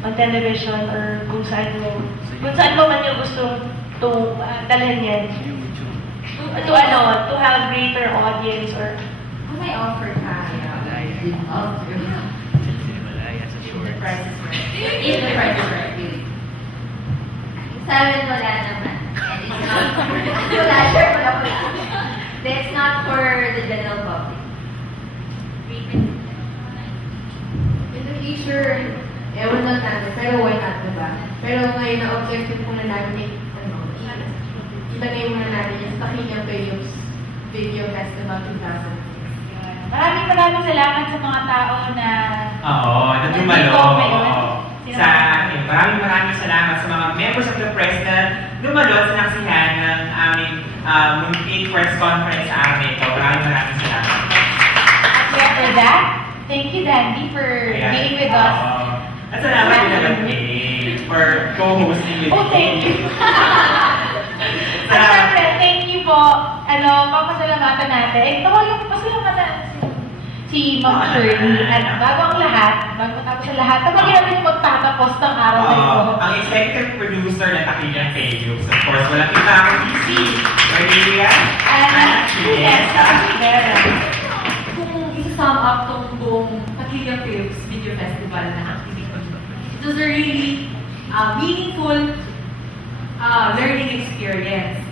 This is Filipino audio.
mag-television or kung saan mo man yung gusto dalhin yan. To have greater audience or... May offer ka. The price is right. If the price is right. Sa amin, wala naman. And it's not wala. It's not for the general public. In the future, ewan lang natin, pero why not, diba? Pero ngayon, na-objective muna natin, ilagay muna natin yung Takilya Films Video Festival 2006. Maraming salamat sa mga tao na... Oo, na dumalo. Maraming salamat sa mga members of the press na dumalo sa naksihan ng aming munting press conference sa amin. So, maraming salamat. After that, thank you, Dandy, for being with us. At salamat din naman for co-hosting with Oh, thank you. At syempre, thank you po. Papasalamatan natin. Pasalamatan si Ma'am Shirley. At bago tapos ang lahat, tapos natin magtatapos ng araw na ito. Ang executive producer ng Takilya Films, of course, walang kita ako DC. Cornelia. Yes, Vera. Kung isa-sum up tong buong Takilya Films Video Festival na activity, it was a really meaningful learning experience.